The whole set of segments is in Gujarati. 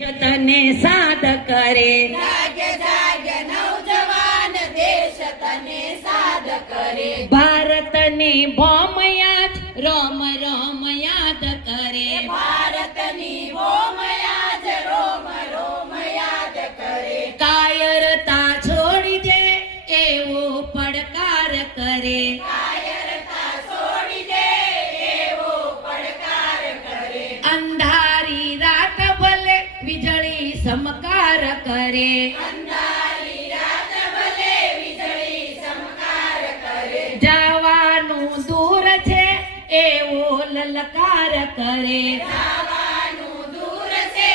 તને સાદ કરે જાગે જાગે નવજવાન દેશ તને સાદ કરે ભારતની ભૌમ યાદ રોમ રોમ યાદ કરે ભારતની ભૌમ યાદ રોમ રોમ યાદ કરે કાયરતા છોડી દે એવો પડકાર કરે કાયરતા છોડી દે એવો પડકાર કરે અંધારી રાત ભલે વીજળી ચમકાર કરે અંધારી રાત ભલે વીજળી ચમકાર કરે જવાનું દૂર છે એવો લલકાર કરે જવાનું દૂર છે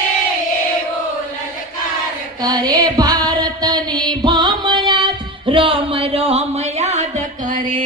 એવો લલકાર કરે ભારતની ભૌમ યાદ રોમ રોમ યાદ કરે